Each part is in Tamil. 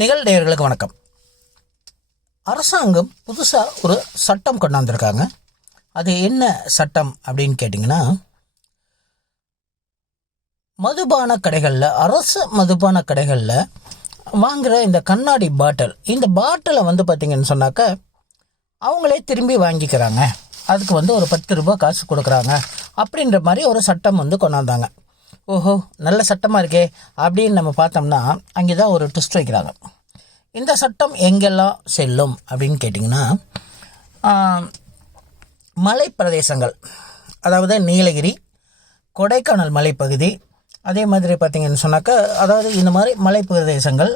நிகழ்நேயர்களுக்கு வணக்கம். அரசாங்கம் புதுசாக ஒரு சட்டம் கொண்டாந்துருக்காங்க. அது என்ன சட்டம் அப்படின்னு கேட்டிங்கன்னா மதுபான கடைகளில் அரசு மதுபான கடைகளில் வாங்குகிற இந்த கண்ணாடி பாட்டில் இந்த பாட்டிலை வந்து பார்த்திங்கன்னு சொன்னாக்க அவங்களே திரும்பி வாங்கிக்கிறாங்க. அதுக்கு வந்து ஒரு பத்து ரூபா காசு கொடுக்குறாங்க. அப்படின்ற மாதிரி ஒரு சட்டம் வந்து கொண்டாந்தாங்க. ஓஹோ நல்ல சட்டமாக இருக்கே அப்படின்னு நம்ம பார்த்தோம்னா அங்கே தான் ஒரு ட்விஸ்ட் வைக்கிறாங்க. இந்த சட்டம் எங்கெல்லாம் செல்லும் அப்படின்னு கேட்டிங்கன்னா மலை பிரதேசங்கள் அதாவது நீலகிரி கொடைக்கானல் மலைப்பகுதி அதே மாதிரி பார்த்திங்கன்னு சொன்னாக்கா அதாவது இந்த மாதிரி மலை பிரதேசங்கள்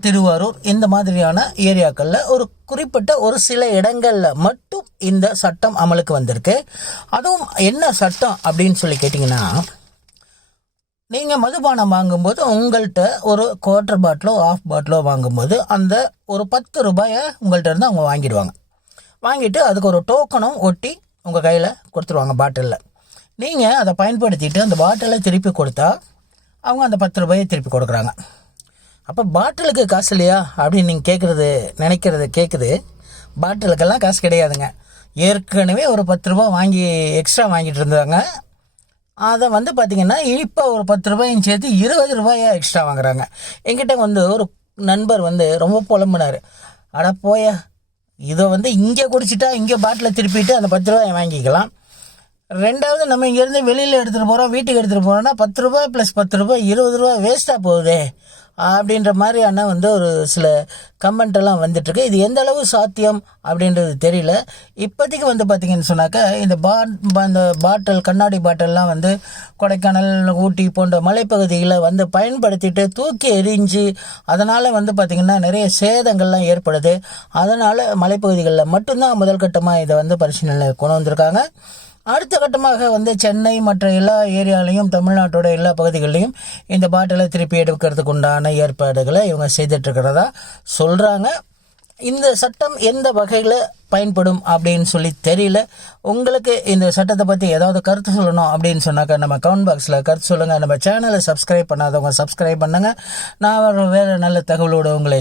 திருவாரூர் இந்த மாதிரியான ஏரியாக்களில் ஒரு குறிப்பிட்ட ஒரு சில இடங்களில் மட்டும் இந்த சட்டம் அமலுக்கு வந்திருக்கு. அதுவும் என்ன சட்டம் அப்படின்னு சொல்லி கேட்டிங்கன்னா நீங்கள் மதுபானம் வாங்கும்போது உங்கள்கிட்ட ஒரு குவார்ட்டர் பாட்டிலோ ஆஃப் பாட்டிலோ வாங்கும்போது அந்த ஒரு பத்து ரூபாயை உங்கள்கிட்ட இருந்து அவங்க வாங்கிடுவாங்க. வாங்கிட்டு அதுக்கு ஒரு டோக்கனும் ஒட்டி உங்கள் கையில் கொடுத்துருவாங்க பாட்டிலில் நீங்கள் அதை பயன்படுத்திட்டு அந்த பாட்டிலை திருப்பி கொடுத்தா அவங்க அந்த பத்து ரூபாயை திருப்பி கொடுக்குறாங்க. அப்போ பாட்டிலுக்கு காசு இல்லையா? அப்படின்னு நீங்கள் கேட்குறது நினைக்கிறது கேட்குது பாட்டிலுக்கெல்லாம் காசு கிடையாதுங்க. ஏற்கனவே ஒரு பத்து ரூபா வாங்கி எக்ஸ்ட்ரா வாங்கிட்டு இருந்தாங்க. அதை வந்து பார்த்திங்கன்னா இப்போ ஒரு பத்து ரூபாயும் சேர்த்து இருபது ரூபாயாக எக்ஸ்ட்ரா வாங்குறாங்க. என்கிட்ட வந்து ஒரு நண்பர் வந்து ரொம்ப புலம்புனார். அட போய இதை வந்து இங்கே குடிச்சிட்டா இங்கே பாட்டில் திருப்பிட்டு அந்த பத்து ரூபாயை வாங்கிக்கலாம். ரெண்டாவது நம்ம இங்கேருந்து வெளியில் எடுத்துகிட்டு போகிறோம் வீட்டுக்கு எடுத்துகிட்டு போகிறோம்னா பத்து ரூபாய் ப்ளஸ் பத்து ரூபாய் இருபது ரூபாய் வேஸ்ட்டாக போகுதே. அப்படின்ற மாதிரியான வந்து ஒரு சில கமெண்ட்டெல்லாம் வந்துட்டுருக்கு. இது எந்த அளவு சாத்தியம் அப்படின்றது தெரியல. இப்போதைக்கு வந்து பார்த்திங்கன்னு சொன்னாக்கா இந்த பாட் இந்த பாட்டில் கண்ணாடி பாட்டில்லாம் வந்து கொடைக்கானல் ஊட்டி போன்ற மலைப்பகுதிகளை வந்து பயன்படுத்திட்டு தூக்கி எரிஞ்சு அதனால் வந்து பார்த்திங்கன்னா நிறைய சேதங்கள்லாம் ஏற்படுது. அதனால் மலைப்பகுதிகளில் மட்டும்தான் முதல் கட்டமாக இதை வந்து பரிசீலனை கொண்டு வந்திருக்காங்க. அடுத்த கட்டமாக வந்து சென்னை மற்ற எல்லா ஏரியாலையும் தமிழ்நாட்டோட எல்லா பகுதிகளிலையும் இந்த பாட்டிலை திருப்பி எடுக்கிறதுக்கு உண்டான ஏற்பாடுகளை இவங்க செய்துட்ருக்கிறதா சொல்கிறாங்க இந்த சட்டம் எந்த வகையில் பயன்படும் அப்படின்னு சொல்லி தெரியல. உங்களுக்கு இந்த சட்டத்தை பற்றி ஏதாவது கருத்து சொல்லணும் அப்படின்னு சொன்னாக்கா நம்ம கமெண்ட் பாக்ஸில் கருத்து சொல்லுங்கள் நம்ம சேனலை சப்ஸ்கிரைப் பண்ணாதவங்க சப்ஸ்கிரைப் பண்ணுங்கள் நான் வேறு நல்ல தகவலோடு உங்களை